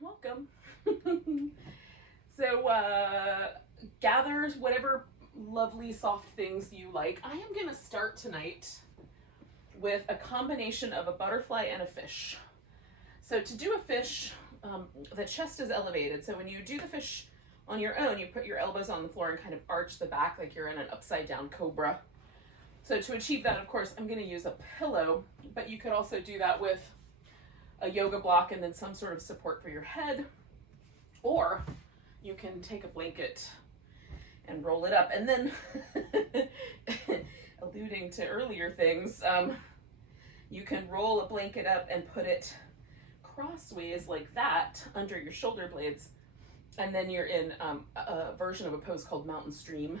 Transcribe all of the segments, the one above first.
Welcome. So gather whatever lovely soft things you like. I am going to start tonight with a combination of a butterfly and a fish. So to do a fish, the chest is elevated. So when you do the fish on your own, you put your elbows on the floor and kind of arch the back like you're in an upside down cobra. So to achieve that, of course, I'm going to use a pillow, but you could also do that with a yoga block and then some sort of support for your head, or you can take a blanket and roll it up. And then, alluding to earlier things, you can roll a blanket up and put it crossways like that under your shoulder blades, and then you're in a version of a pose called mountain stream,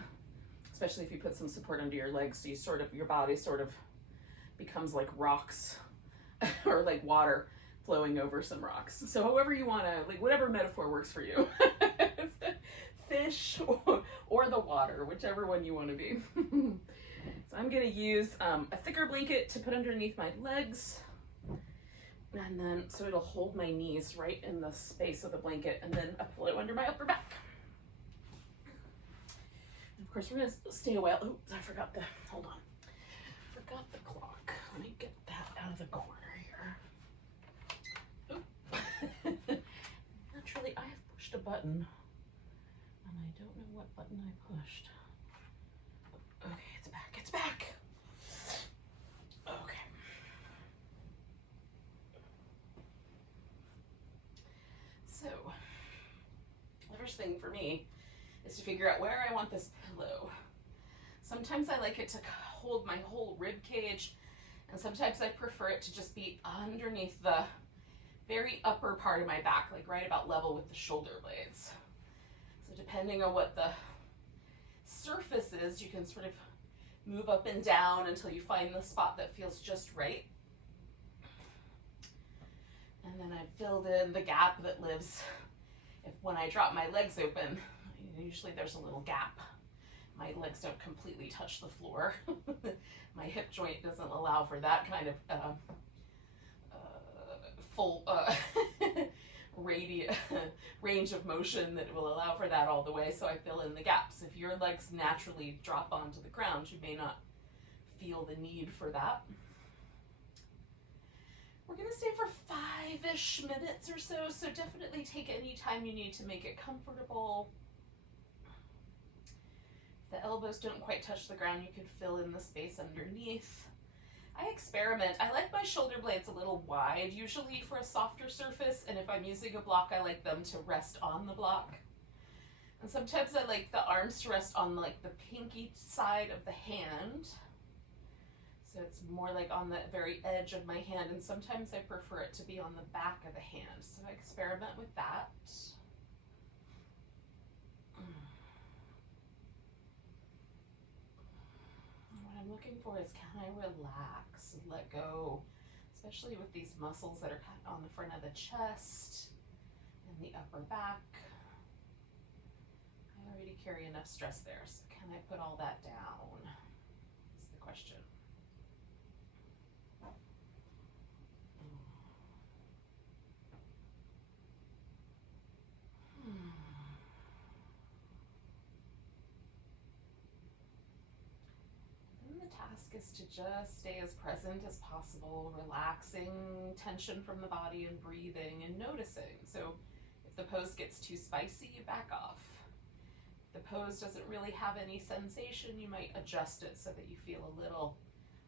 especially if you put some support under your legs, so you sort of, your body sort of becomes like rocks or like water flowing over some rocks. So however you want to, like, whatever metaphor works for you. Fish or the water, whichever one you want to be. So I'm going to use a thicker blanket to put underneath my legs, and then so it'll hold my knees right in the space of the blanket, and then a pillow under my upper back. And of course, we're going to stay a while. Oh, I forgot the, hold on. Forgot the clock. Let me get that out of the corner here. Naturally, I have pushed a button, and I don't know what button I pushed. Okay, it's back, it's back. Okay. So, the first thing for me is to figure out where I want this pillow. Sometimes I like it to hold my whole rib cage, and sometimes I prefer it to just be underneath the very upper part of my back, like right about level with the shoulder blades. So depending on what the surface is, you can sort of move up and down until you find the spot that feels just right. And then I filled in the gap that lives, if when I drop my legs open, usually there's a little gap. My legs don't completely touch the floor. My hip joint doesn't allow for that kind of full range of motion that will allow for that all the way, so I fill in the gaps. If your legs naturally drop onto the ground, you may not feel the need for that. We're gonna stay for 5-ish minutes or so, so definitely take any time you need to make it comfortable. If the elbows don't quite touch the ground, you can fill in the space underneath. I experiment. I like my shoulder blades a little wide, usually for a softer surface, and if I'm using a block, I like them to rest on the block. And sometimes I like the arms to rest on like the pinky side of the hand. So it's more like on the very edge of my hand, and sometimes I prefer it to be on the back of the hand. So I experiment with that. What I'm looking for is, can I relax and let go, especially with these muscles that are kind of on the front of the chest and the upper back. I already carry enough stress there, so can I put all that down? That's the question. Task is to just stay as present as possible, relaxing tension from the body and breathing and noticing. So if the pose gets too spicy, you back off. If the pose doesn't really have any sensation, you might adjust it so that you feel a little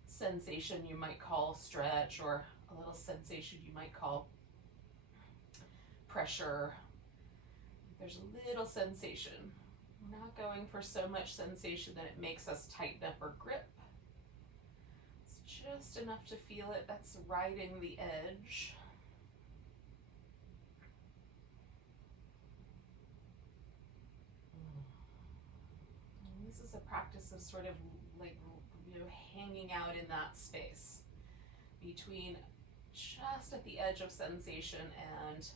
sensation you might call stretch, or a little sensation you might call pressure. There's a little sensation. We're not going for so much sensation that it makes us tighten up or grip. Just enough to feel it. That's riding the edge. And this is a practice of sort of like, hanging out in that space between just at the edge of sensation and,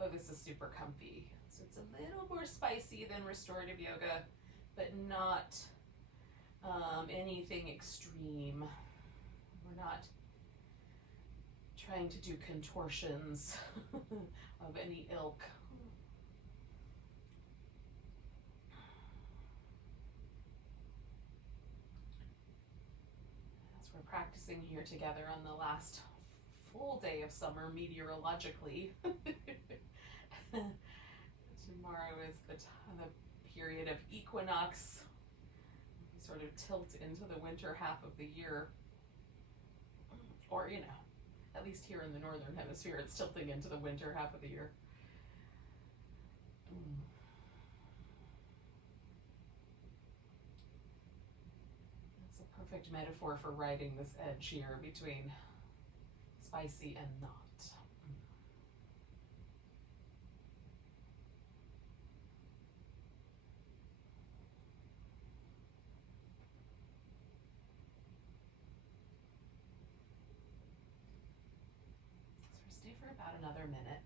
oh, this is super comfy. So it's a little more spicy than restorative yoga, but not anything extreme. We're not trying to do contortions of any ilk. As we're practicing here together on the last full day of summer meteorologically. Tomorrow is the period of equinox. We sort of tilt into the winter half of the year. Or, you know, at least here in the northern hemisphere, it's tilting into the winter half of the year. That's a perfect metaphor for riding this edge here between spicy and not. So stay for about another minute.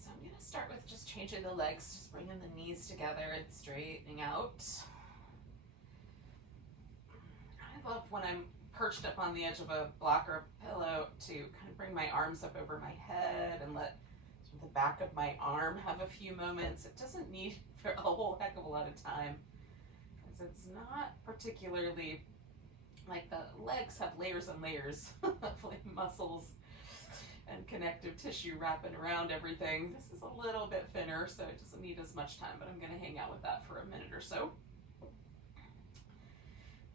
So I'm going to start with just changing the legs, just bringing the knees together and straightening out. I love when I'm perched up on the edge of a block or a pillow to kind of bring my arms up over my head and let the back of my arm have a few moments. It doesn't need for a whole heck of a lot of time because it's not particularly, like the legs have layers and layers of like muscles and connective tissue wrapping around everything. This is a little bit thinner, so it doesn't need as much time, but I'm going to hang out with that for a minute or so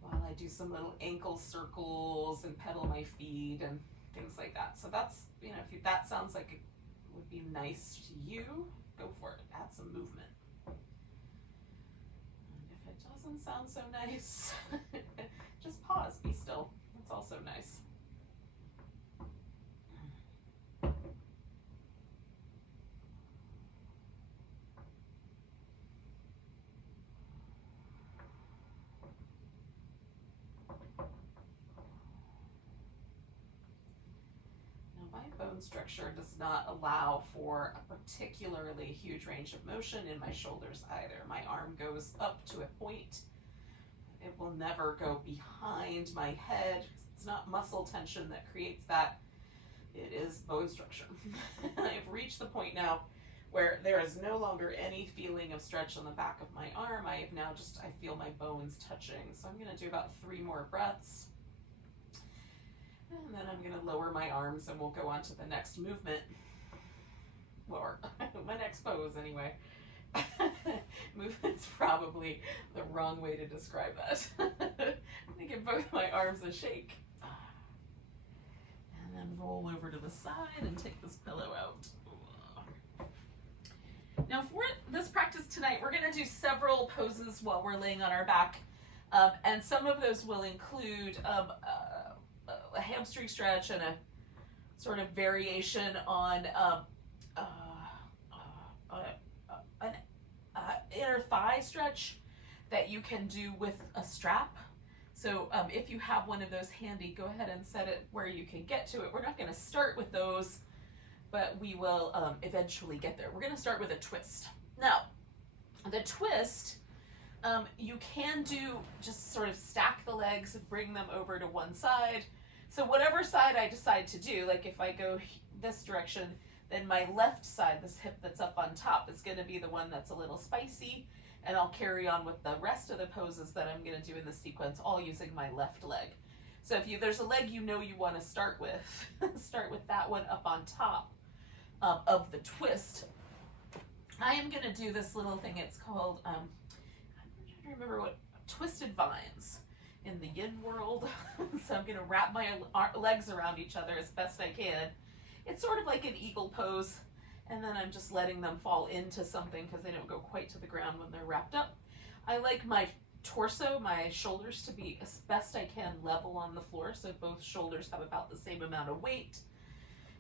while I do some little ankle circles and pedal my feet and things like that. So that's, you know, if that sounds like it would be nice to you, go for it. Add some movement. And if it doesn't sound so nice, just pause, be still. That's also nice. My bone structure does not allow for a particularly huge range of motion in my shoulders either. My arm goes up to a point. It will never go behind my head. It's not muscle tension that creates that. It is bone structure. I've reached the point now where there is no longer any feeling of stretch on the back of my arm. I have now just, I feel my bones touching. So I'm going to do about 3 more breaths. And then I'm going to lower my arms and we'll go on to the next movement. Or my next pose anyway. Movement's probably the wrong way to describe that. I'm going to give both my arms a shake. And then roll over to the side and take this pillow out. Now for this practice tonight, we're going to do several poses while we're laying on our back. And some of those will include a hamstring stretch and a sort of variation on an inner thigh stretch that you can do with a strap. So if you have one of those handy, go ahead and set it where you can get to it. We're not going to start with those, but we will eventually get there. We're going to start with a twist. Now, the twist You can do just sort of stack the legs and bring them over to one side. So whatever side I decide to do, like if I go this direction, then my left side, this hip that's up on top, is going to be the one that's a little spicy, and I'll carry on with the rest of the poses that I'm going to do in the sequence, all using my left leg. So if there's a leg you know you want to start with, start with that one up on top of the twist. I am going to do this little thing, it's called, I'm trying to remember what, twisted vines in the yin world. So I'm going to wrap my legs around each other as best I can. It's sort of like an eagle pose, and then I'm just letting them fall into something because they don't go quite to the ground when they're wrapped up. I like my torso, my shoulders, to be as best I can level on the floor, so both shoulders have about the same amount of weight.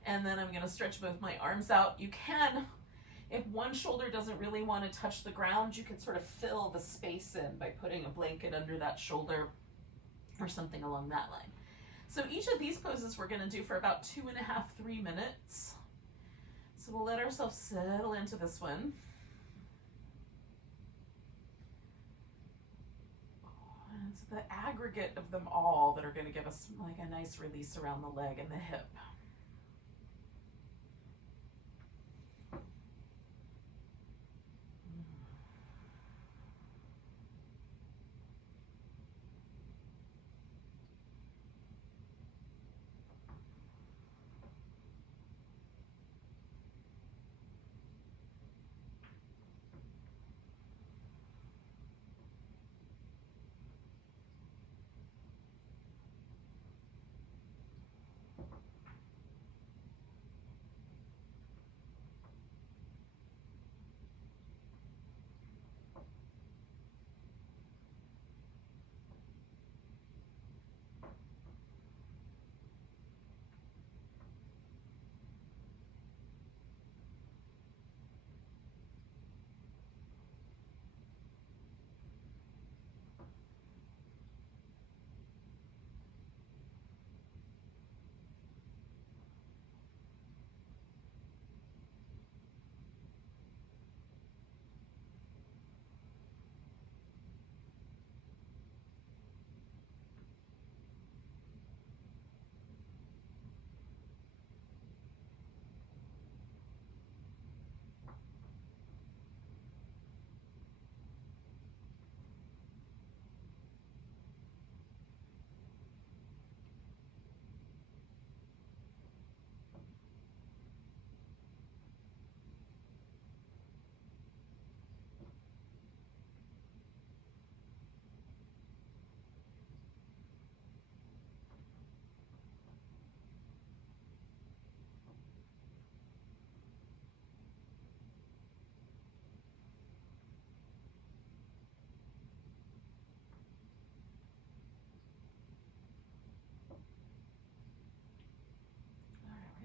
And then I'm going to stretch both my arms out. You can, if one shoulder doesn't really want to touch the ground, you can sort of fill the space in by putting a blanket under that shoulder or something along that line. So each of these poses we're going to do for about 2.5, 3 minutes. So we'll let ourselves settle into this one. And it's the aggregate of them all that are going to give us like a nice release around the leg and the hip.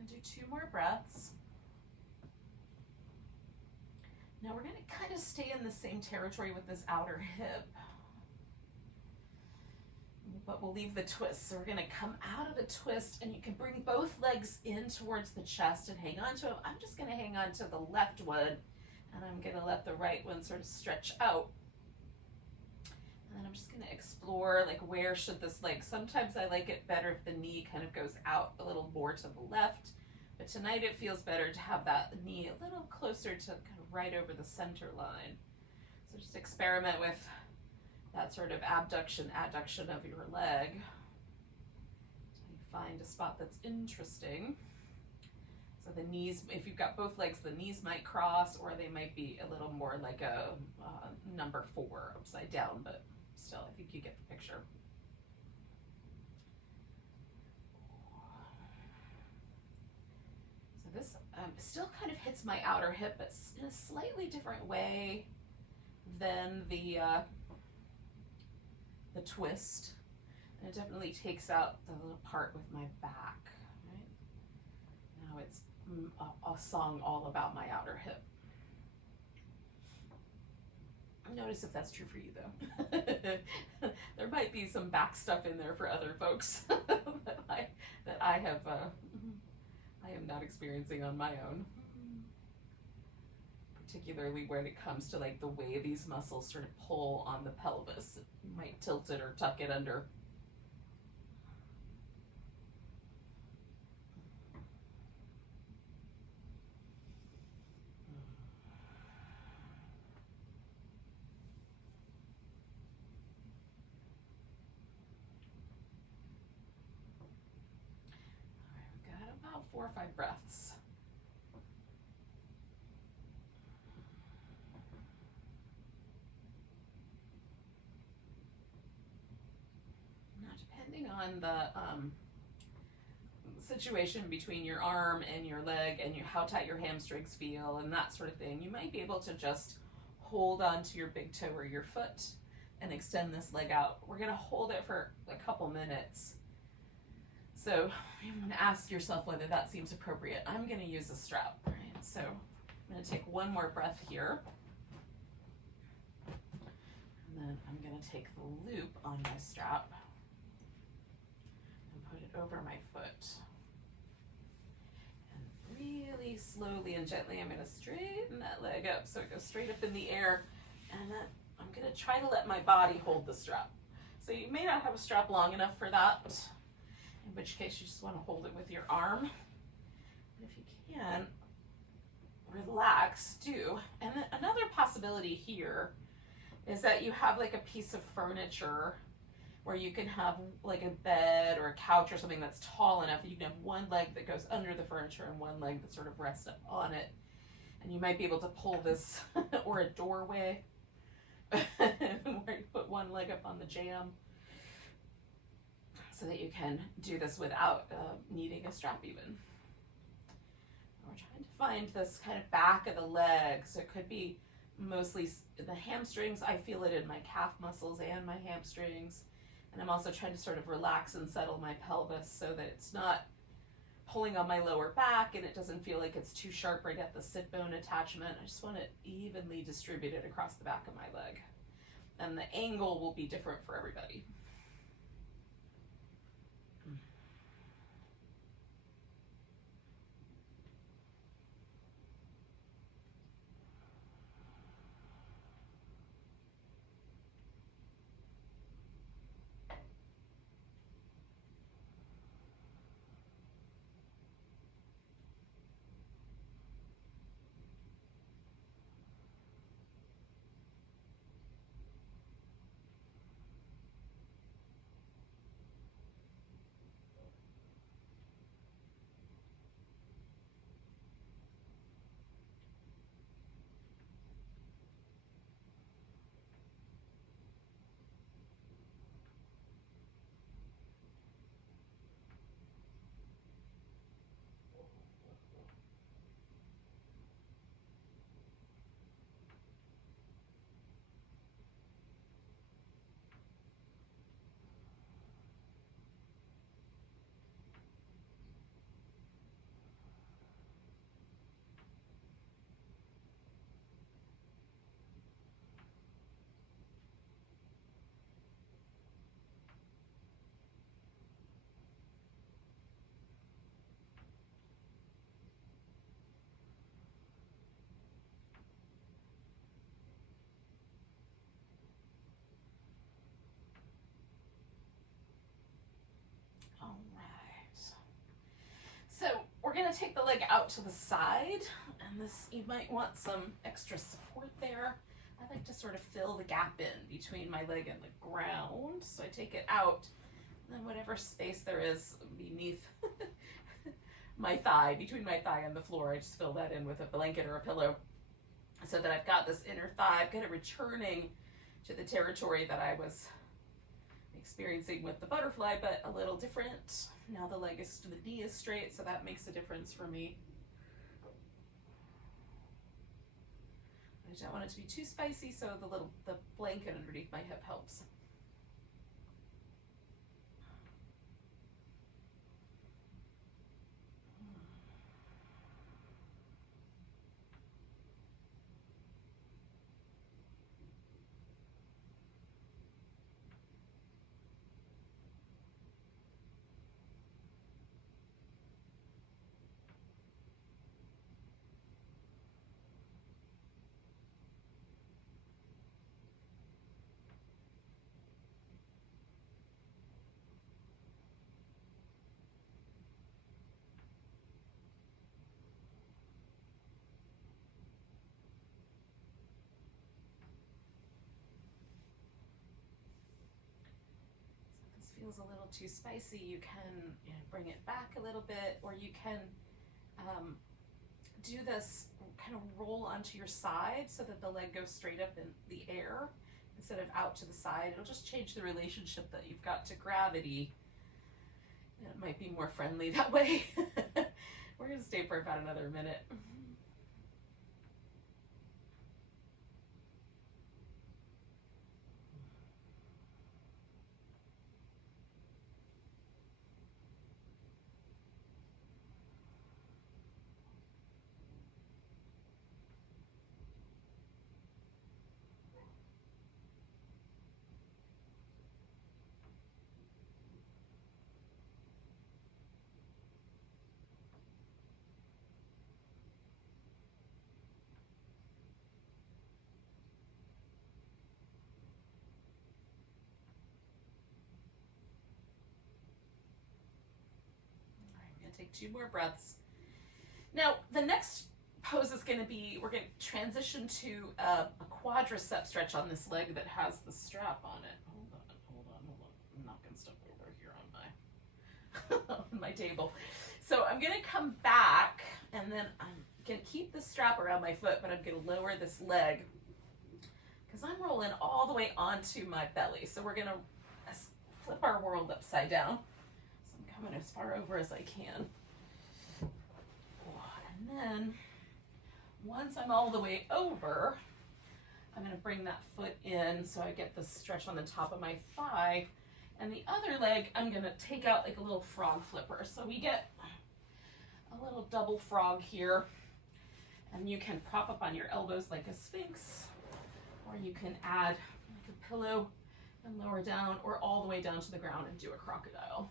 Do 2 more breaths. Now we're going to kind of stay in the same territory with this outer hip, but we'll leave the twist. So we're going to come out of the twist, and you can bring both legs in towards the chest and hang on to them. I'm just going to hang on to the left one, and I'm going to let the right one sort of stretch out. And then I'm just going to explore, like, where should this leg, sometimes I like it better if the knee kind of goes out a little more to the left, but tonight it feels better to have that knee a little closer to kind of right over the center line. So just experiment with that sort of abduction, adduction of your leg. So you find a spot that's interesting. So the knees, if you've got both legs, the knees might cross, or they might be a little more like a number 4 upside down, but still, I think you get the picture. So this still kind of hits my outer hip, but in a slightly different way than the twist. And it definitely takes out the little part with my back. Right? Now it's a song all about my outer hip. Notice if that's true for you, though. There might be some back stuff in there for other folks that I am not experiencing on my own. particularly when it comes to like the way these muscles sort of pull on the pelvis. You might tilt it or tuck it under. All right, we've got about 4 or 5 breaths. Depending on the situation between your arm and your leg and how tight your hamstrings feel and that sort of thing, you might be able to just hold onto your big toe or your foot and extend this leg out. We're going to hold it for a couple minutes. So you want to ask yourself whether that seems appropriate. I'm going to use a strap. Right? So I'm going to take one more breath here. And then I'm going to take the loop on my strap and put it over my foot. And really slowly and gently, I'm going to straighten that leg up so it goes straight up in the air. And then I'm going to try to let my body hold the strap. So you may not have a strap long enough for that, in which case you just want to hold it with your arm. And if you can, relax, do. And then another possibility here is that you have like a piece of furniture where you can have like a bed or a couch or something that's tall enough that you can have one leg that goes under the furniture and one leg that sort of rests up on it. And you might be able to pull this, or a doorway, where you put one leg up on the jamb, so that you can do this without needing a strap even. We're trying to find this kind of back of the leg, so it could be mostly the hamstrings. I feel it in my calf muscles and my hamstrings, and I'm also trying to sort of relax and settle my pelvis so that it's not pulling on my lower back and it doesn't feel like it's too sharp right at the sit bone attachment. I just want it evenly distributed across the back of my leg, and the angle will be different for everybody. All right. So we're going to take the leg out to the side, and this, you might want some extra support there. I like to sort of fill the gap in between my leg and the ground. So I take it out, and then whatever space there is beneath my thigh, between my thigh and the floor, I just fill that in with a blanket or a pillow, so that I've got this inner thigh. I'm kind of returning to the territory that I was experiencing with the butterfly, but a little different. Now the knee is straight, so that makes a difference for me. I don't want it to be too spicy, so the blanket underneath my hip helps. feels a little too spicy, you can bring it back a little bit, or you can do this kind of roll onto your side so that the leg goes straight up in the air instead of out to the side. It'll just change the relationship that you've got to gravity. It might be more friendly that way. We're going to stay for about another minute. Take 2 more breaths. Now, the next pose is going to be, we're going to transition to a quadricep stretch on this leg that has the strap on it. Hold on. I'm knocking stuff over here on my, on my table. So I'm going to come back, and then I'm going to keep the strap around my foot, but I'm going to lower this leg because I'm rolling all the way onto my belly. So we're going to flip our world upside down. Coming as far over as I can. And then once I'm all the way over, I'm going to bring that foot in so I get the stretch on the top of my thigh. And the other leg, I'm going to take out like a little frog flipper. So we get a little double frog here. And you can prop up on your elbows like a sphinx, or you can add like a pillow and lower down, or all the way down to the ground and do a crocodile.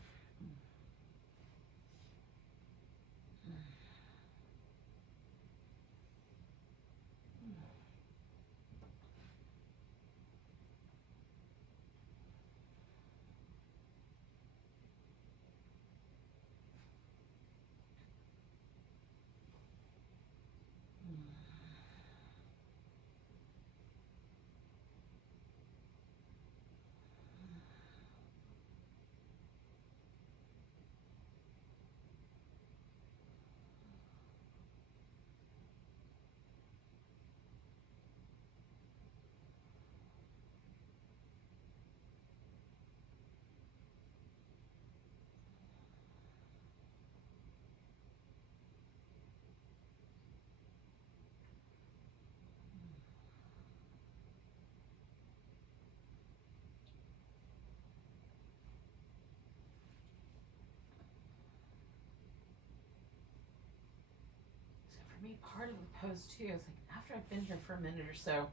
For me, part of the pose too is like after I've been here for a minute or so,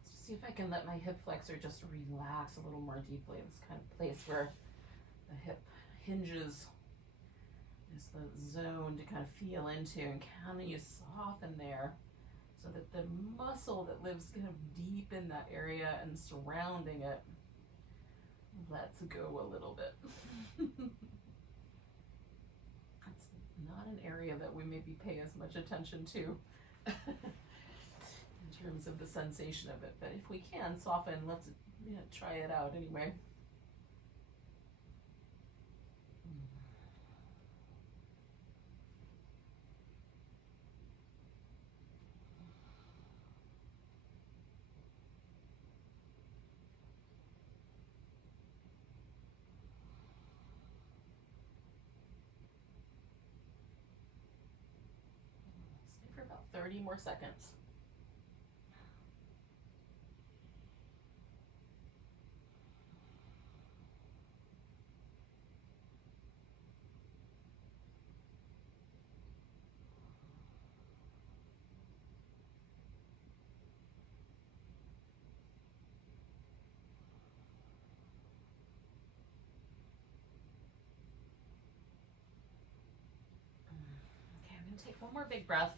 just see if I can let my hip flexor just relax a little more deeply. This kind of place where the hip hinges is the zone to kind of feel into, and can you soften there so that the muscle that lives kind of deep in that area and surrounding it lets go a little bit. Not an area that we maybe pay as much attention to in terms of the sensation of it, but if we can soften, let's try it out anyway. For about 30 more seconds. Okay, I'm going to take one more big breath.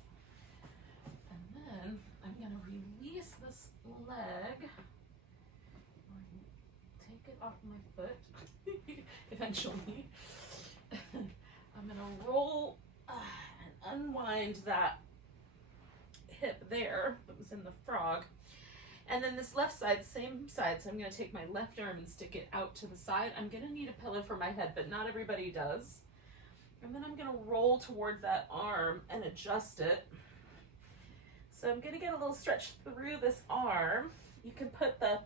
I'm going to release this leg, take it off my foot eventually. I'm going to roll and unwind that hip there that was in the frog, And then this left side, same side. So I'm going to take my left arm and stick it out to the side. I'm going to need a pillow for my head, but not everybody does. And then I'm going to roll toward that arm and adjust it. So I'm going to get a little stretch through this arm. You can put the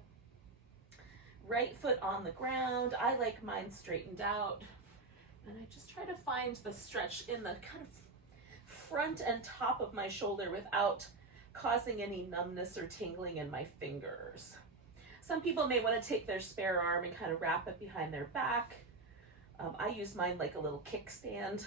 right foot on the ground. I like mine straightened out. And I just try to find the stretch in the kind of front and top of my shoulder without causing any numbness or tingling in my fingers. Some people may want to take their spare arm and kind of wrap it behind their back. I use mine like a little kickstand.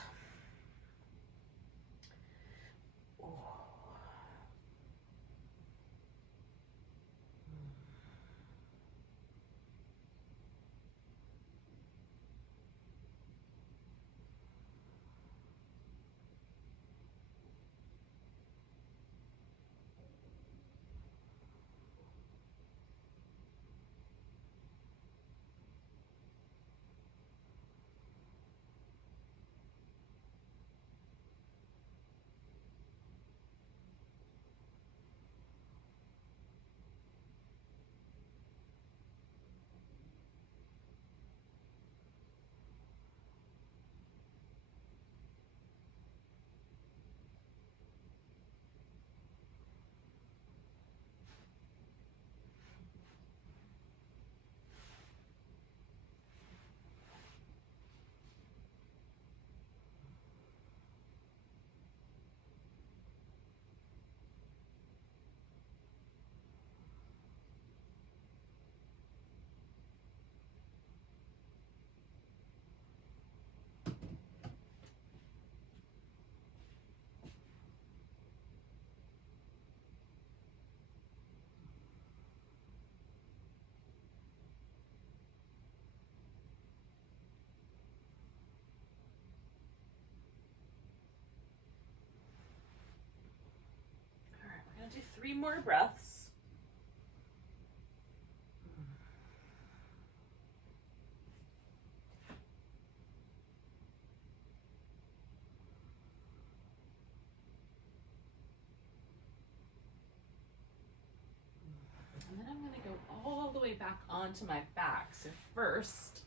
Do 3 more breaths. And then I'm going to go all the way back onto my back. So first,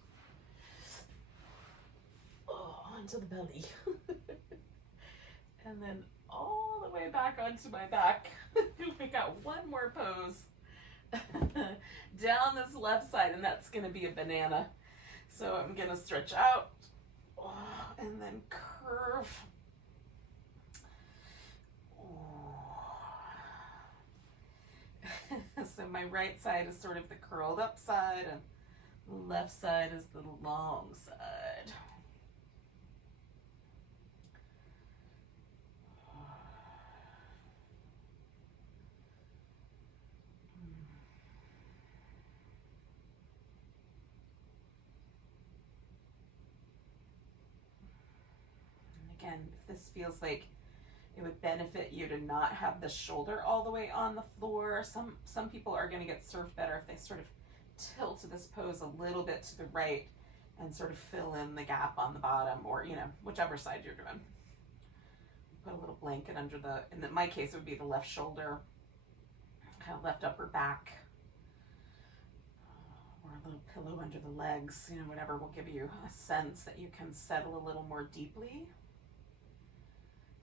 onto the belly. And then all the way back onto my back. We got one more pose. Down this left side, and that's going to be a banana. So I'm going to stretch out and then curve. So my right side is sort of the curled up side, and the left side is the long side. Again, if this feels like it would benefit you to not have the shoulder all the way on the floor, some people are going to get served better if they sort of tilt this pose a little bit to the right and sort of fill in the gap on the bottom, or whichever side you're doing. Put a little blanket under in my case it would be the left shoulder, kind of left upper back, or a little pillow under the legs, whatever will give you a sense that you can settle a little more deeply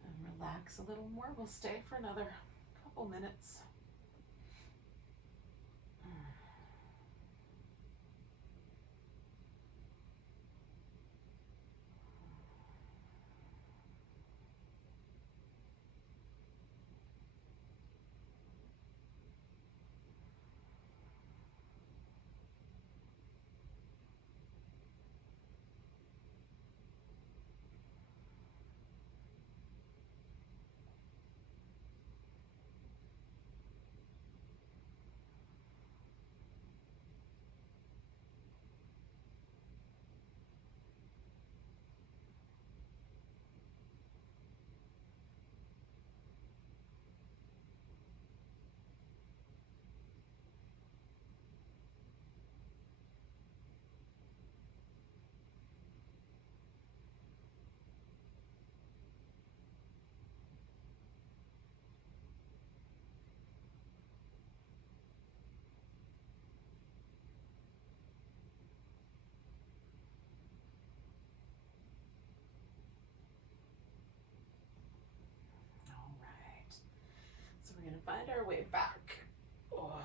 and relax a little more. We'll stay for another couple minutes. back. Oh.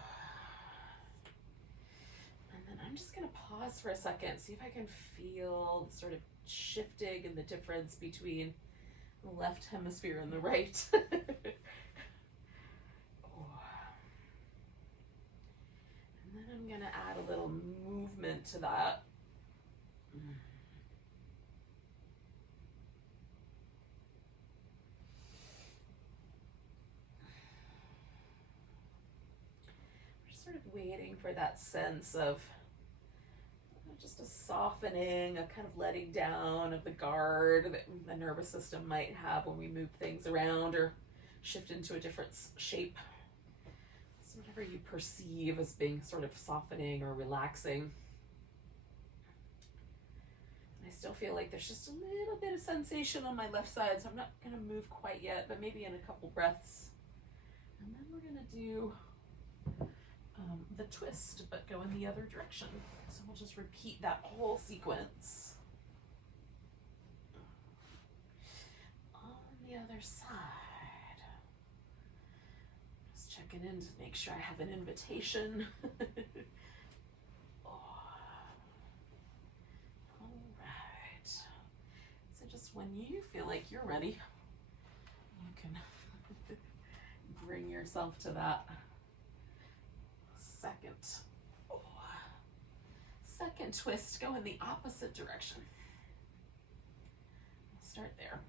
And then I'm just going to pause for a second, see if I can feel sort of shifting and the difference between the left hemisphere and the right. Oh. And then I'm going to add a little movement to that. Sort of waiting for that sense of just a softening, a kind of letting down of the guard that the nervous system might have when we move things around or shift into a different shape. So whatever you perceive as being sort of softening or relaxing. And I still feel like there's just a little bit of sensation on my left side, so I'm not going to move quite yet, but maybe in a couple breaths. And then we're going to do the twist, but go in the other direction. So we'll just repeat that whole sequence. On the other side. Just checking in to make sure I have an invitation. All right. So just when you feel like you're ready, you can bring yourself to that second twist, go in the opposite direction. I'll start there.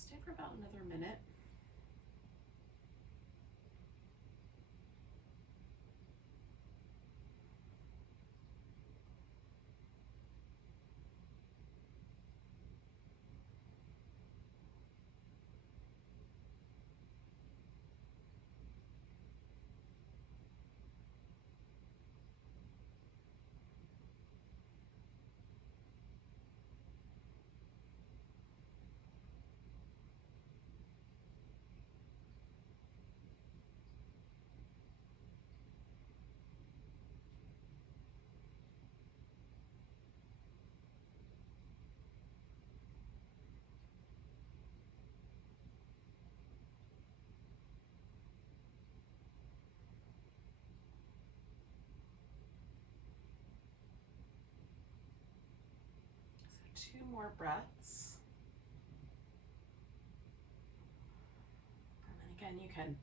Stay for about another minute. So 2 more breaths. And then again, you can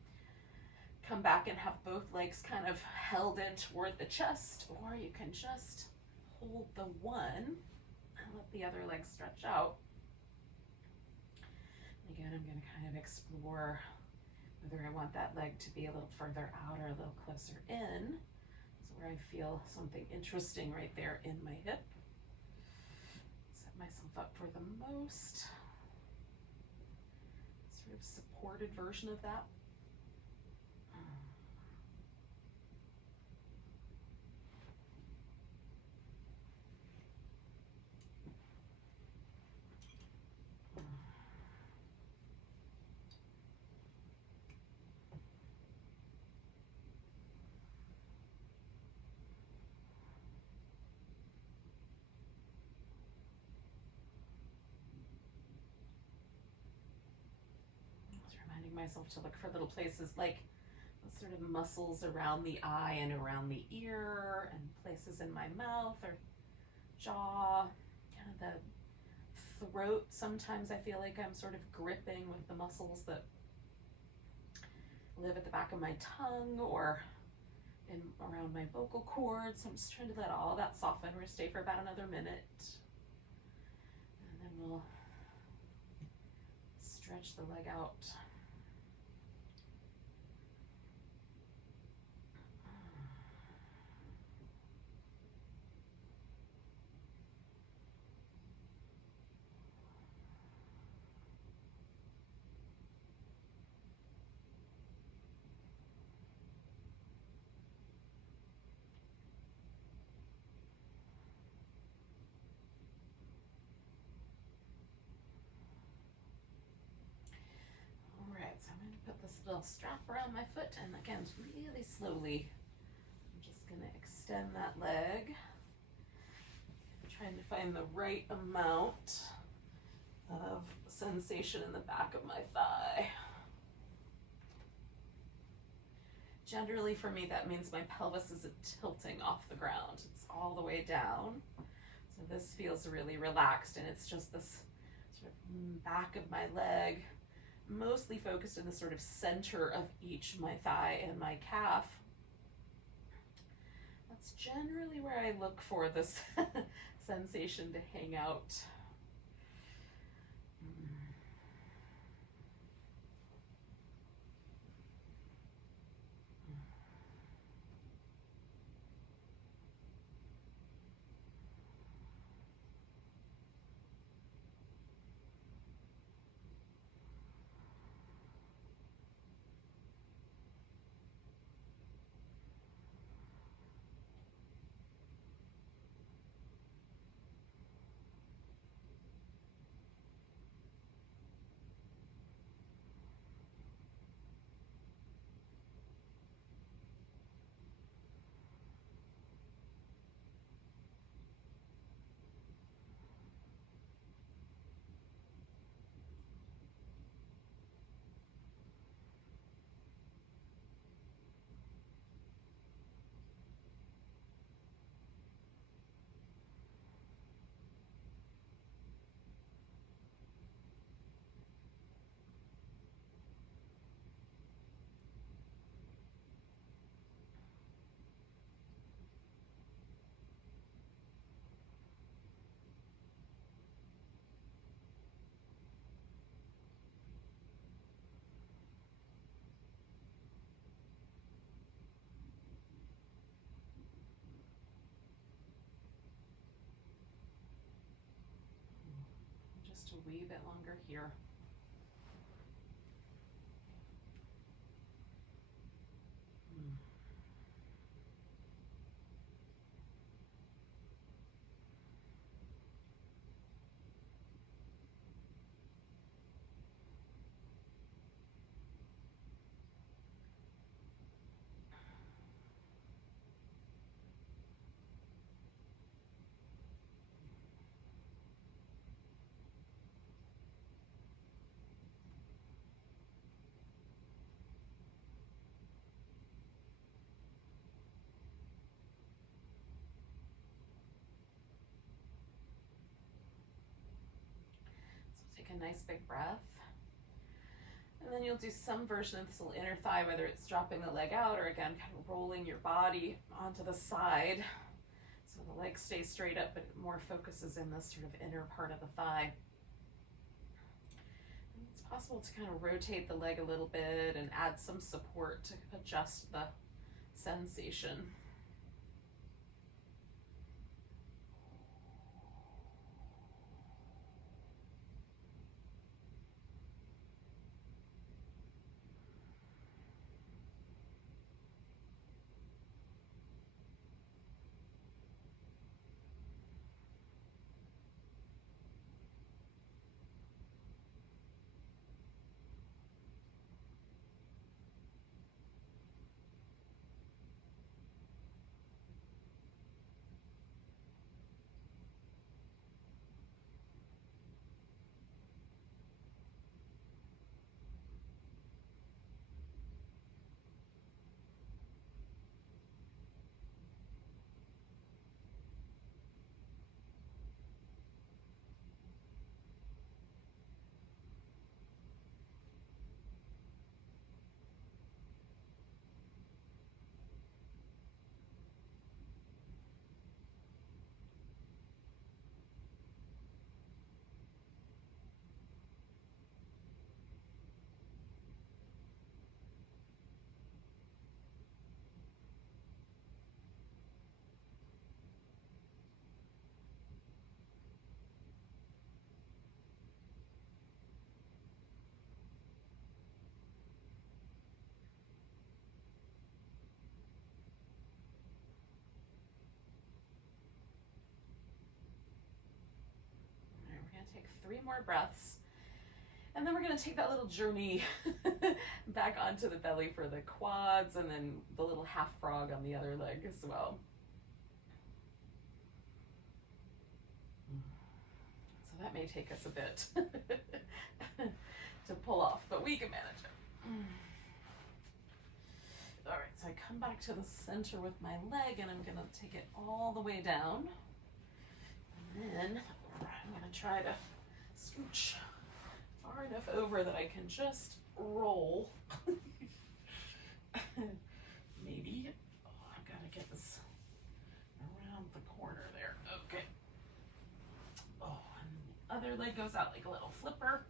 come back and have both legs kind of held in toward the chest, or you can just hold the one and let the other leg stretch out. And again, I'm going to kind of explore whether I want that leg to be a little further out or a little closer in. So where I feel something interesting right there in my hip. Set myself up for the most sort of supported version of that. myself to look for little places like the sort of muscles around the eye and around the ear, and places in my mouth or jaw, kind of the throat. Sometimes I feel like I'm sort of gripping with the muscles that live at the back of my tongue or in around my vocal cords. So I'm just trying to let all that soften. We're gonna stay for about another minute, and then we'll stretch the leg out. So I'm going to put this little strap around my foot, and again, really slowly, I'm just going to extend that leg. I'm trying to find the right amount of sensation in the back of my thigh. Generally for me, that means my pelvis isn't tilting off the ground. It's all the way down. So this feels really relaxed, and it's just this sort of back of my leg, mostly focused in the sort of center of each my thigh and my calf. That's generally where I look for this sensation to hang out. Just a wee bit longer here. Take a nice big breath. And then you'll do some version of this little inner thigh, whether it's dropping the leg out or again kind of rolling your body onto the side. So the leg stays straight up, but it more focuses in this sort of inner part of the thigh. And it's possible to kind of rotate the leg a little bit and add some support to adjust the sensation. Take 3 more breaths. And then we're going to take that little journey back onto the belly for the quads, and then the little half frog on the other leg as well. So that may take us a bit to pull off, but we can manage it. All right, so I come back to the center with my leg, and I'm going to take it all the way down. And then I'm going to try to scooch far enough over that I can just roll. Maybe. Oh, I've got to get this around the corner there. Okay. Oh, and the other leg goes out like a little flipper.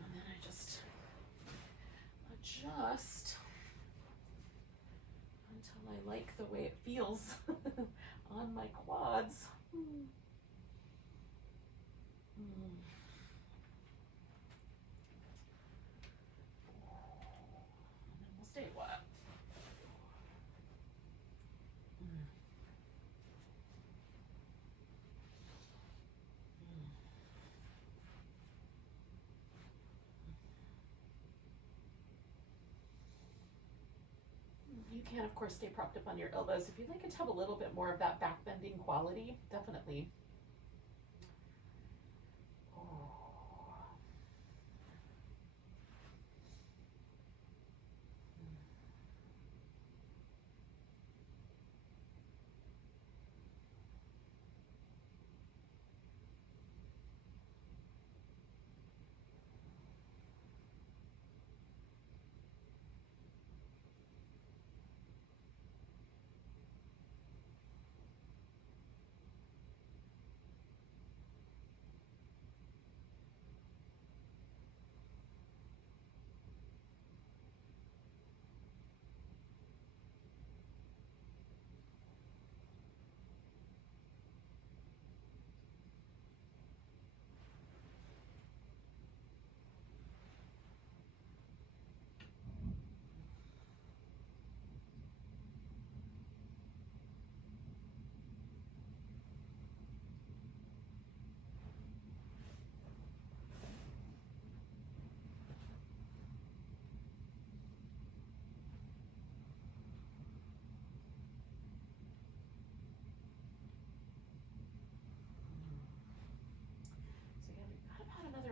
And then I just adjust until I like the way it feels on my quads. And then we'll stay a while. You can, of course, stay propped up on your elbows. If you'd like it to have a little bit more of that back bending quality, definitely.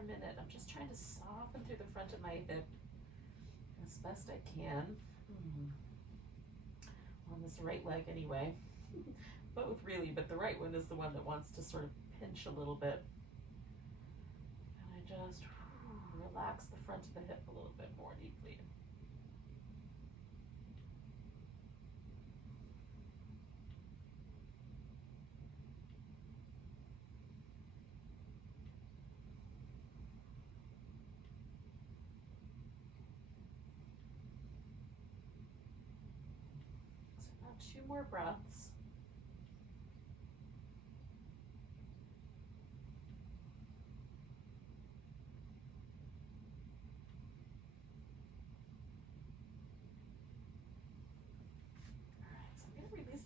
Minute. I'm just trying to soften through the front of my hip as best I can. On this right leg anyway. Both really, but the right one is the one that wants to sort of pinch a little bit. And I just relax the front of the hip a little bit more deeply. So now 2 more breaths.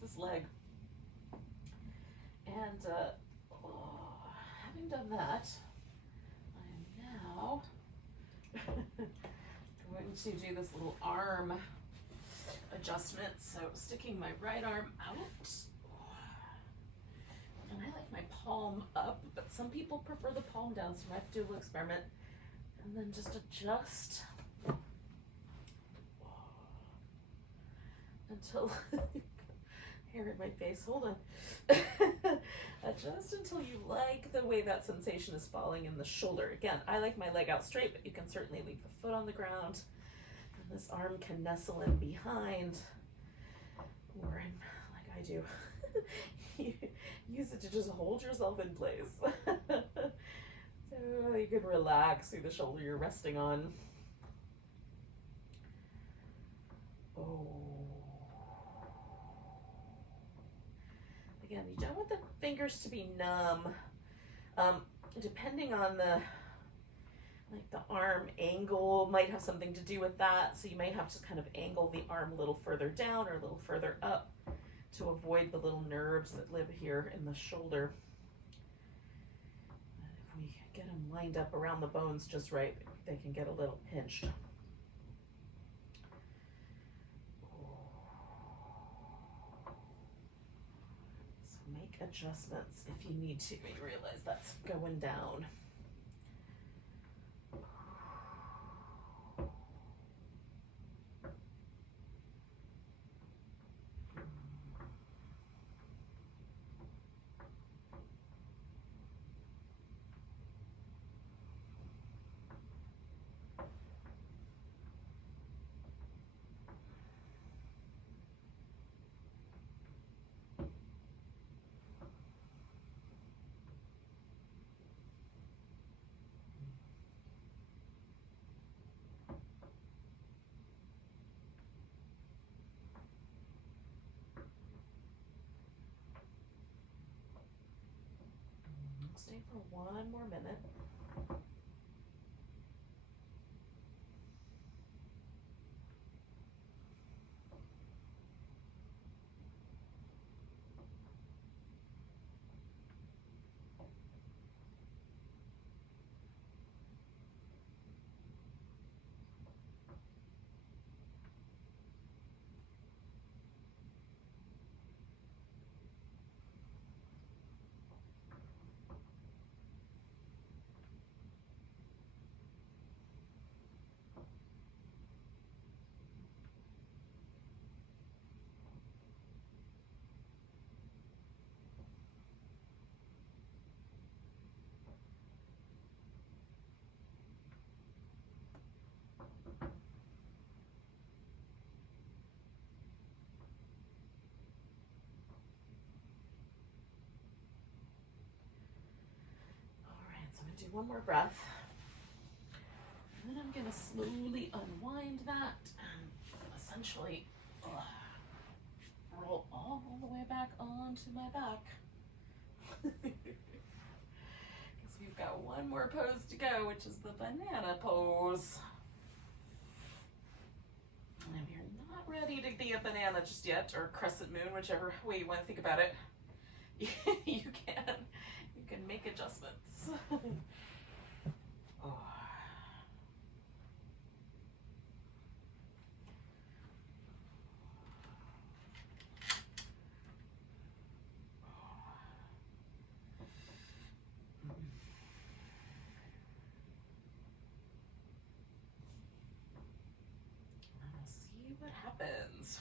This leg, and having done that, I am now going to do this little arm adjustment. So sticking my right arm out, and I like my palm up, but some people prefer the palm down, so I have to do a little experiment, and then just adjust until hair in my face, hold on. Adjust until you like the way that sensation is falling in the shoulder. Again, I like my leg out straight, but you can certainly leave the foot on the ground. And this arm can nestle in behind, or like I do, use it to just hold yourself in place. So you can relax through the shoulder you're resting on. Oh. Again, you don't want the fingers to be numb. Depending on the arm angle might have something to do with that. So you might have to kind of angle the arm a little further down or a little further up to avoid the little nerves that live here in the shoulder. lined up around the bones just right. They can get a little pinched. So make adjustments if you need to. You realize that's going down. Stay for one more minute. So I'm going to do one more breath. And then I'm going to slowly unwind that and essentially roll all the way back onto my back. Because we've got one more pose to go, which is the banana pose. And if you're not ready to be a banana just yet, or crescent moon, whichever way you want to think about it, you can make adjustments. Oh. And we'll see what happens.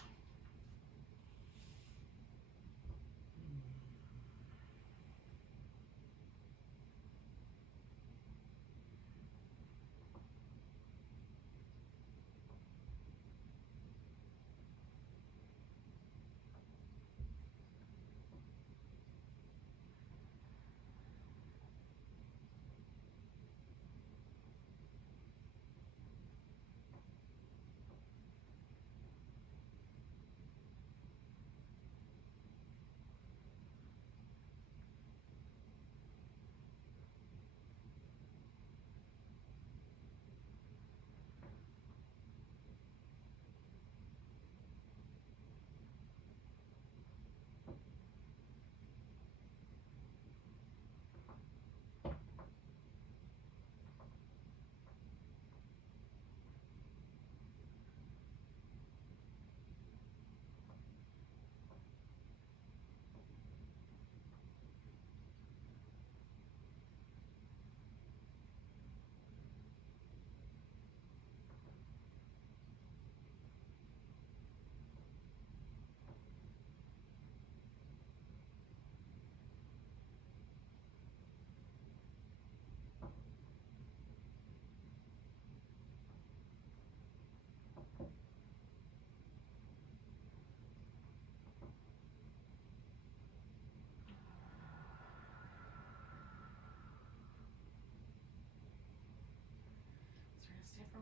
Stay for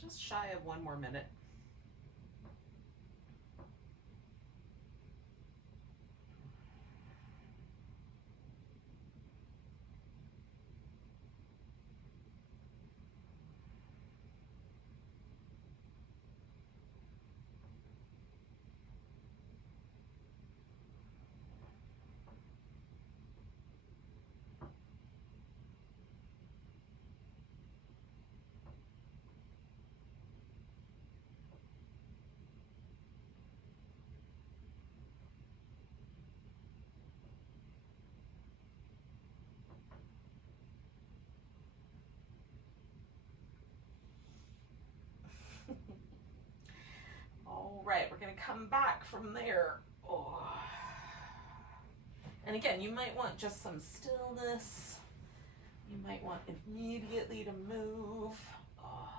just shy of one more minute. come back from there. Oh. And again, you might want just some stillness. You might want immediately to move. Oh.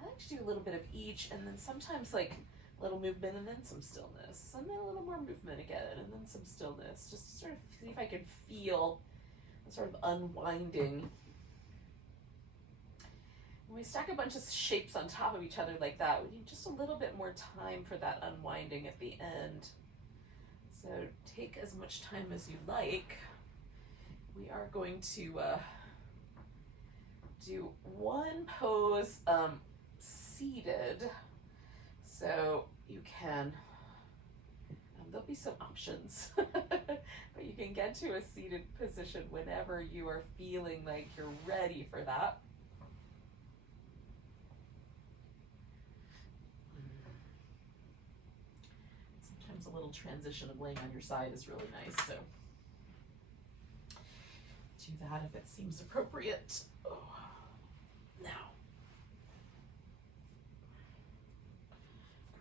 I like to do a little bit of each, and then sometimes like a little movement and then some stillness, and then a little more movement again, and then some stillness, just to sort of see if I can feel the sort of unwinding. When we stack a bunch of shapes on top of each other like that, we need just a little bit more time for that unwinding at the end. So take as much time as you like. We are going to do one pose seated. So you can, there'll be some options, but you can get to a seated position whenever you are feeling like you're ready for that. Sometimes a little transition of laying on your side is really nice, so do that if it seems appropriate. Oh. Now,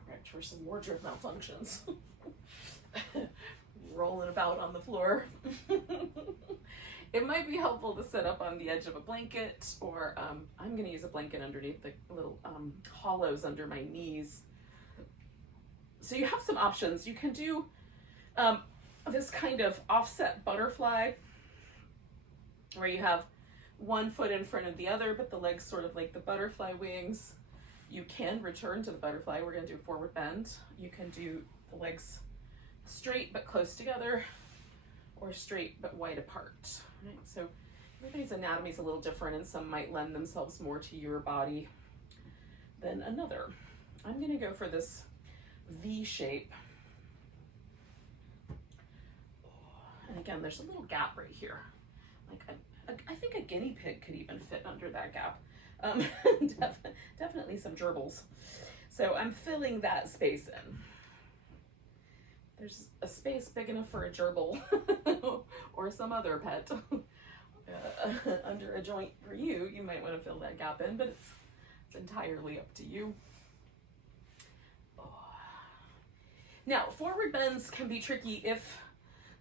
correct for some wardrobe malfunctions. Rolling about on the floor. It might be helpful to sit up on the edge of a blanket, or I'm going to use a blanket underneath the little hollows under my knees. So you have some options. You can do this kind of offset butterfly, where you have one foot in front of the other, but the legs sort of like the butterfly wings. You can return to the butterfly. We're going to do forward bend. You can do the legs straight but close together, or straight but wide apart. Right? So everybody's anatomy is a little different, and some might lend themselves more to your body than another. I'm going to go for this V shape. And again, there's a little gap right here. Like I think a guinea pig could even fit under that gap. Definitely some gerbils. So I'm filling that space in. There's a space big enough for a gerbil or some other pet under a joint for you. You might want to fill that gap in, but it's entirely up to you. Oh. Now, forward bends can be tricky if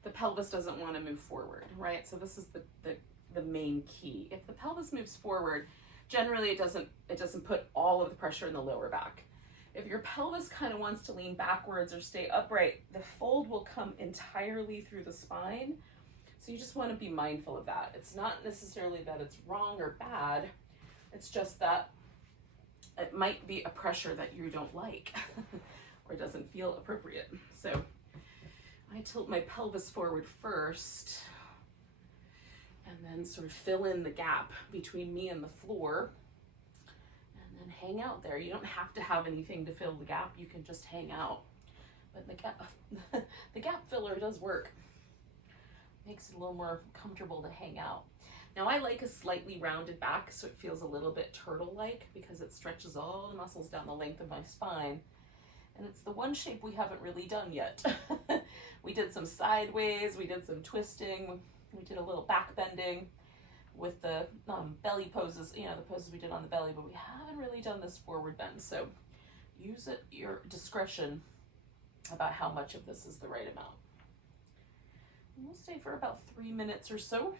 the pelvis doesn't want to move forward, right? So this is the main key. If the pelvis moves forward, generally it doesn't put all of the pressure in the lower back. If your pelvis kind of wants to lean backwards or stay upright, the fold will come entirely through the spine. So you just want to be mindful of that. It's not necessarily that it's wrong or bad. It's just that it might be a pressure that you don't like or doesn't feel appropriate. So I tilt my pelvis forward first, and then sort of fill in the gap between me and the floor, and then hang out there. You don't have to have anything to fill the gap. You can just hang out. But the gap filler does work. Makes it a little more comfortable to hang out. Now I like a slightly rounded back, so it feels a little bit turtle-like, because it stretches all the muscles down the length of my spine. And it's the one shape we haven't really done yet. We did some sideways, we did some twisting, we did a little back bending with the belly poses, the poses we did on the belly, but we haven't really done this forward bend. So use at your discretion about how much of this is the right amount. And we'll stay for about 3 minutes or so.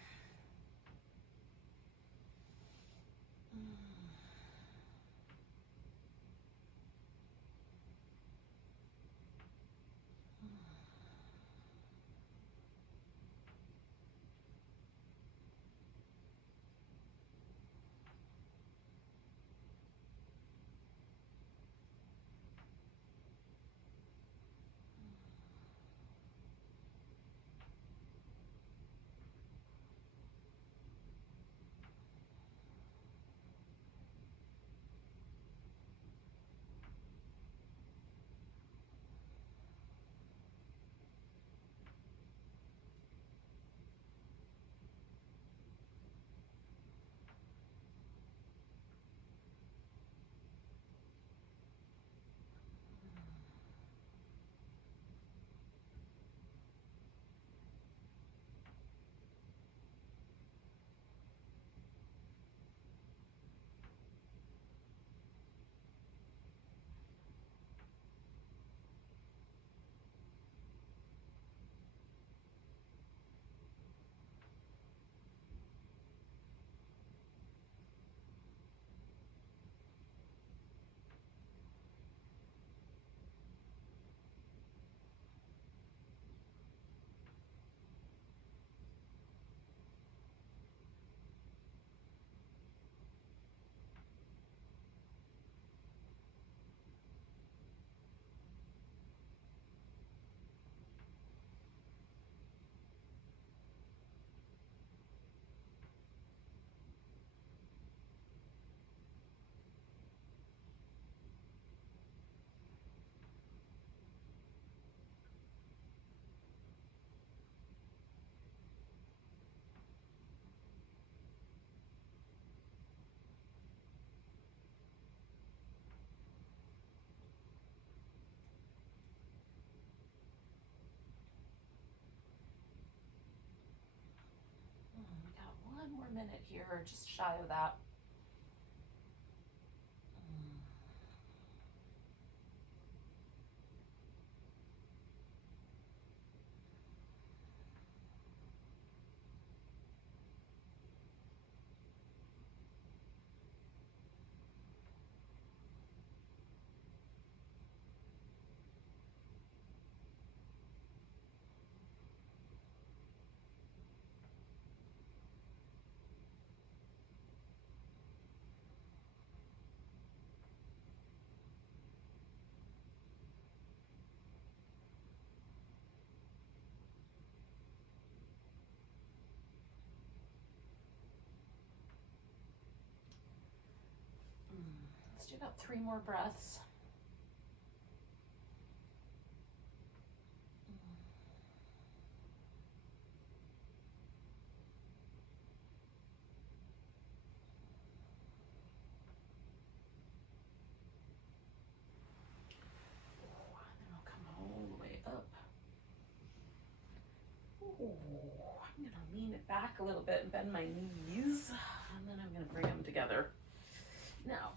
minute here, or just shy of that. Let's do about 3 more breaths. And I'll come all the way up. I'm gonna lean it back a little bit and bend my knees, and then I'm gonna bring them together. Now,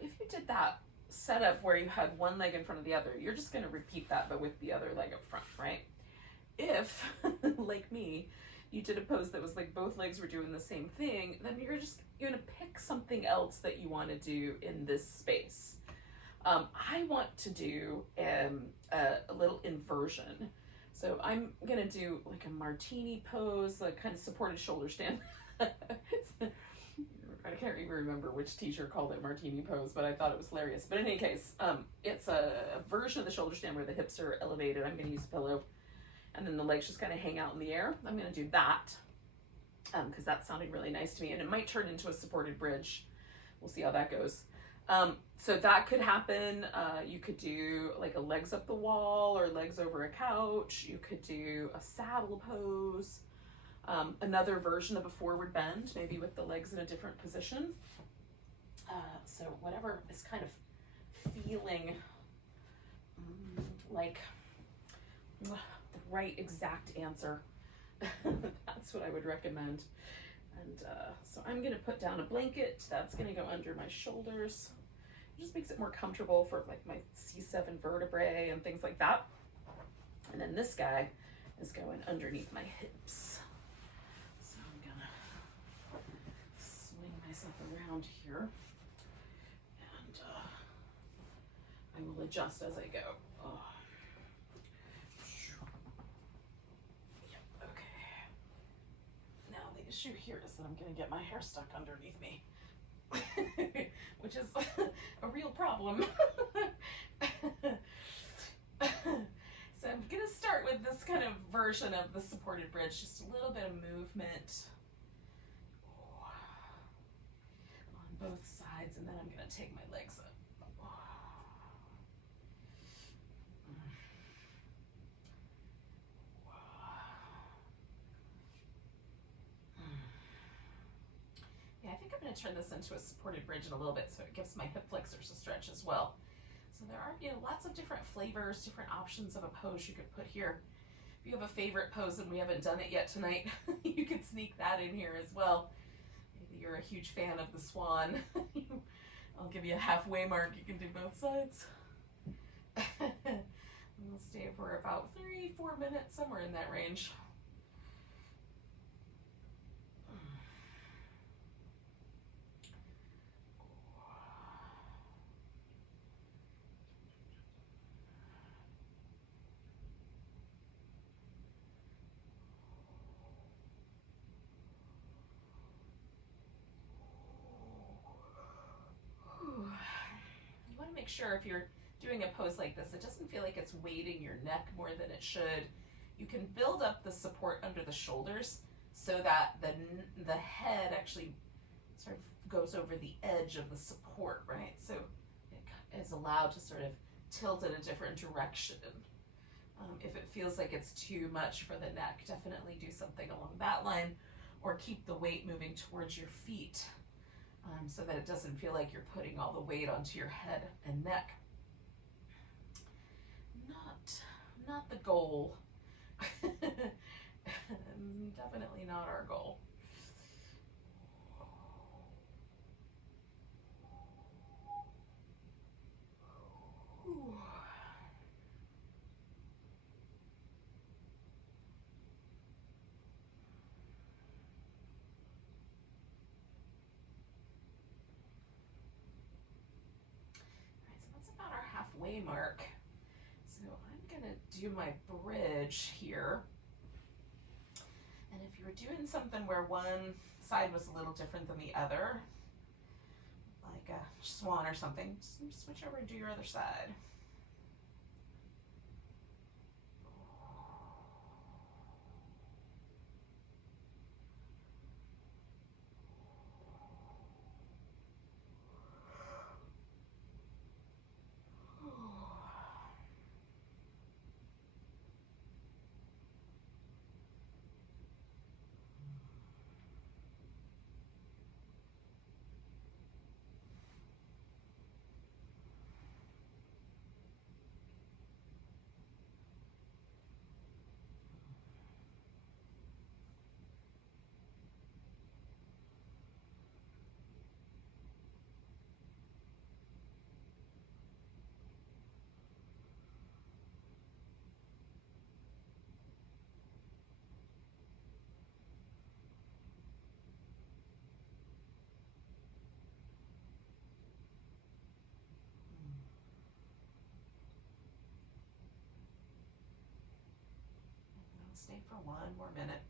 if you did that setup where you had one leg in front of the other, you're just going to repeat that, but with the other leg up front, right? If, like me, you did a pose that was like both legs were doing the same thing, then you're just going to pick something else that you want to do in this space. I want to do a little inversion. So I'm going to do like a martini pose, like kind of supported shoulder stand. I can't even remember which teacher called it martini pose, but I thought it was hilarious. But in any case, it's a version of the shoulder stand where the hips are elevated. I'm going to use a pillow, and then the legs just kind of hang out in the air. I'm going to do that because that's sounding really nice to me, and it might turn into a supported bridge. We'll see how that goes. So that could happen. You could do like a legs up the wall or legs over a couch. You could do a saddle pose. Another version of a forward bend, maybe with the legs in a different position. So whatever is kind of feeling like the right exact answer, that's what I would recommend. And so I'm going to put down a blanket. That's going to go under my shoulders. It just makes it more comfortable for like my C7 vertebrae and things like that. And then this guy is going underneath my hips. Myself around here, and I will adjust as I go. Oh. Yep, okay. Now the issue here is that I'm going to get my hair stuck underneath me, which is a real problem. So I'm going to start with this kind of version of the supported bridge, just a little bit of movement both sides, and then I'm going to take my legs up. Yeah, I think I'm going to turn this into a supported bridge in a little bit so it gives my hip flexors a stretch as well. So there are, lots of different flavors, different options of a pose you could put here. If you have a favorite pose and we haven't done it yet tonight, you could sneak that in here as well. You're a huge fan of the swan. I'll give you a halfway mark. You can do both sides. We'll stay for about 3-4 minutes, somewhere in that range. Make sure if you're doing a pose like this, it doesn't feel like it's weighting your neck more than it should. You can build up the support under the shoulders so that the head actually sort of goes over the edge of the support, right? So it is allowed to sort of tilt in a different direction. If it feels like it's too much for the neck, definitely do something along that line, or keep the weight moving towards your feet. So that it doesn't feel like you're putting all the weight onto your head and neck. not the goal. Definitely not our goal. Whew. About our halfway mark. So I'm gonna do my bridge here. And if you were doing something where one side was a little different than the other, like a swan or something, just switch over and do your other side. Stay for one more minute.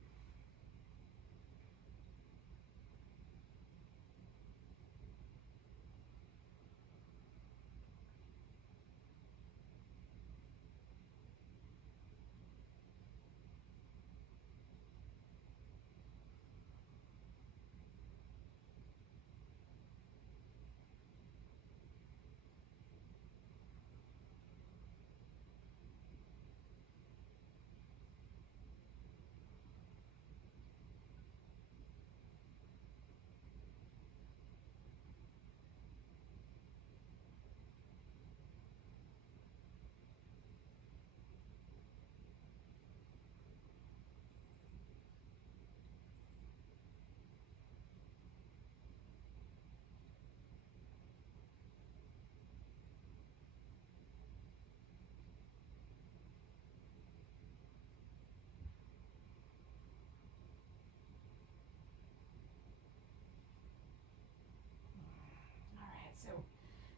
So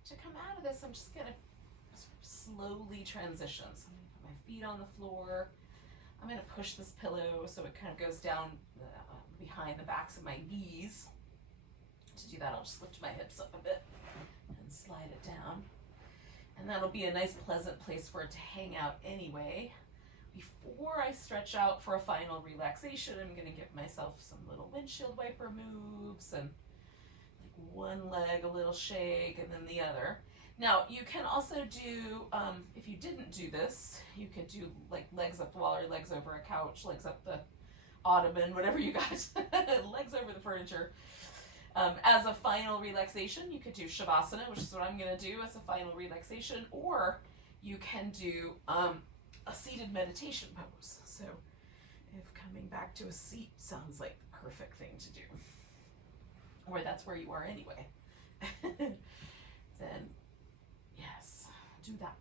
to come out of this, I'm just gonna slowly transition. So I'm gonna put my feet on the floor. I'm gonna push this pillow so it kind of goes down behind the backs of my knees. To do that, I'll just lift my hips up a bit and slide it down. And that'll be a nice pleasant place for it to hang out anyway. Before I stretch out for a final relaxation, I'm gonna give myself some little windshield wiper moves and one leg a little shake and then the other. Now you can also do, if you didn't do this, you could do like legs up the wall or legs over a couch, legs up the ottoman, whatever you got, legs over the furniture. As a final relaxation, you could do Shavasana, which is what I'm going to do as a final relaxation, or you can do a seated meditation pose. So if coming back to a seat sounds like the perfect thing to do, or that's where you are anyway, then yes, do that.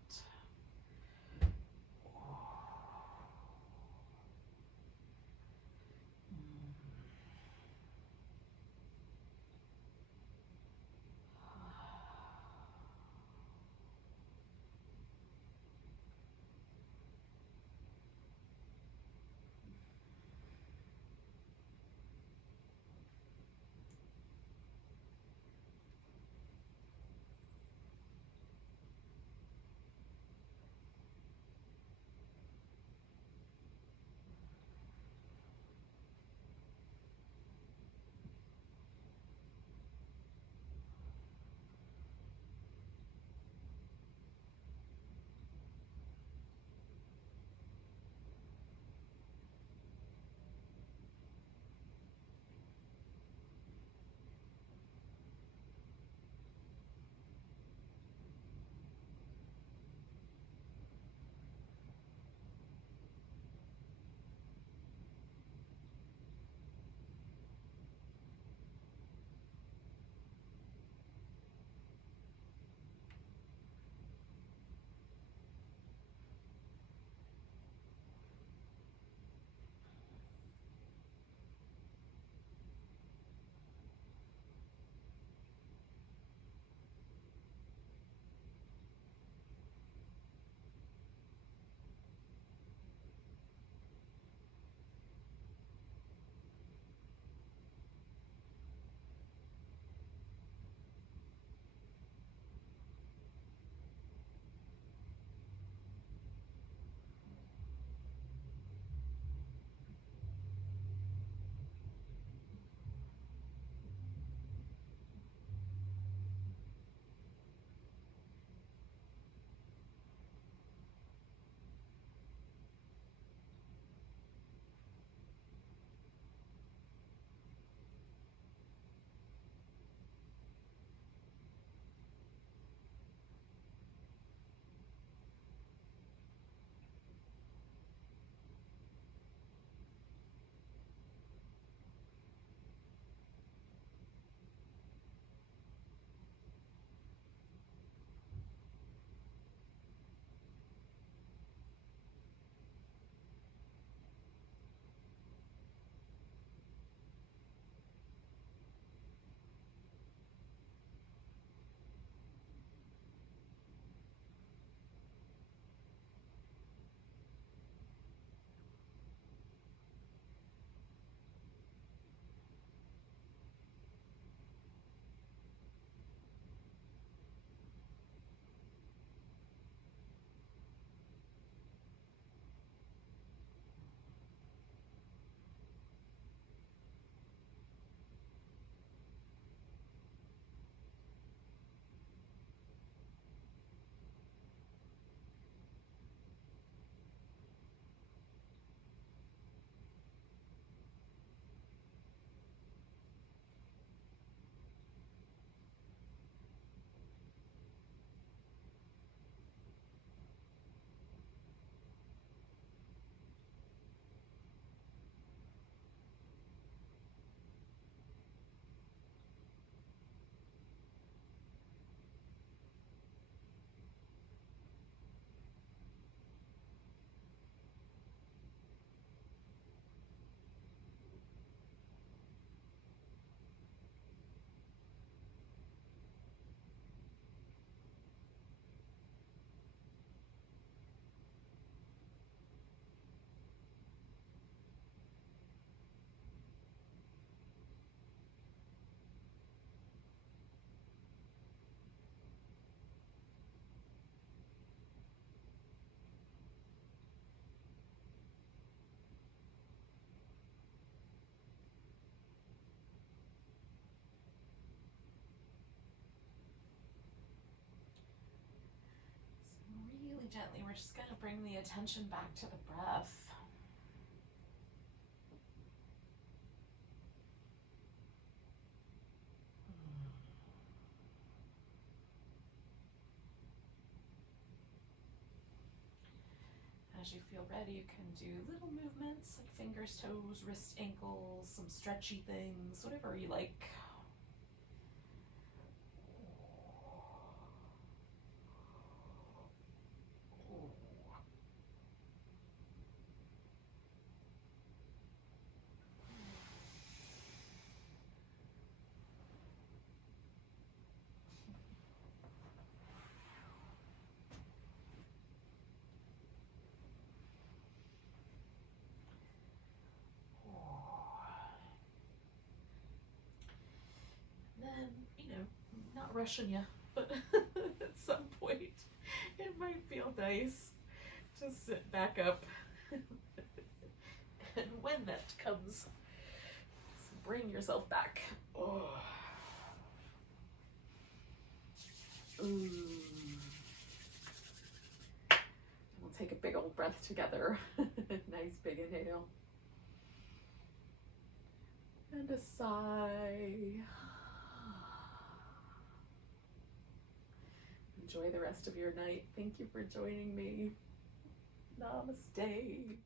gently, we're just going to bring the attention back to the breath. As you feel ready, you can do little movements like fingers, toes, wrist, ankles, some stretchy things, whatever you like. Then, not rushing you, but at some point it might feel nice to sit back up. And when that comes, bring yourself back. Oh. Ooh. We'll take a big old breath together. Nice big inhale. And a sigh. Enjoy the rest of your night. Thank you for joining me. Namaste.